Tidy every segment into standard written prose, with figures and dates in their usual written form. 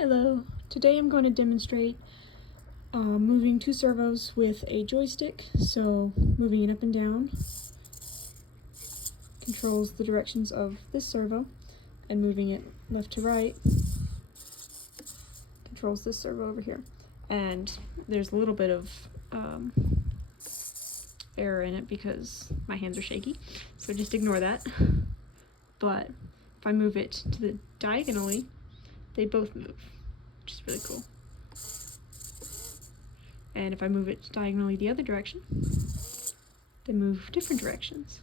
Hello, today I'm going to demonstrate moving two servos with a joystick. So moving it up and down controls the directions of this servo, and moving it left to right controls this servo over here. And there's a little bit of error in it because my hands are shaky, so just ignore that. But if I move it to the diagonally, they both move, which is really cool. And if I move it diagonally the other direction, they move different directions.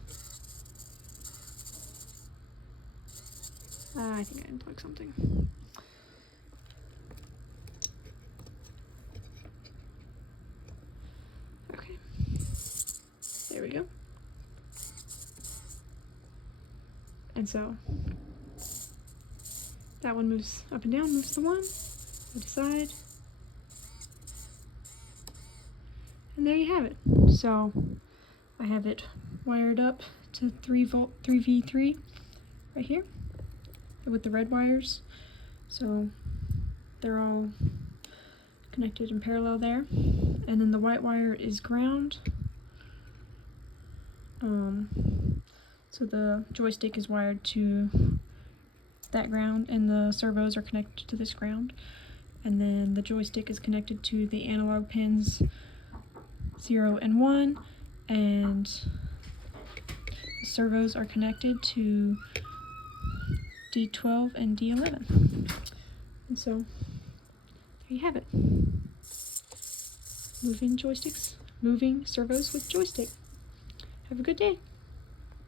I think I unplugged something. Okay, there we go. And so that one moves up and down, moves the one, I decide. And there you have it. So I have it wired up to 3V 3V3 right here with the red wires. So they're all connected in parallel there. And then the white wire is ground. So the joystick is wired to that ground, and the servos are connected to this ground. And then the joystick is connected to the analog pins 0 and 1, and the servos are connected to D12 and D11. And so there you have it. Moving servos with joystick. Have a good day.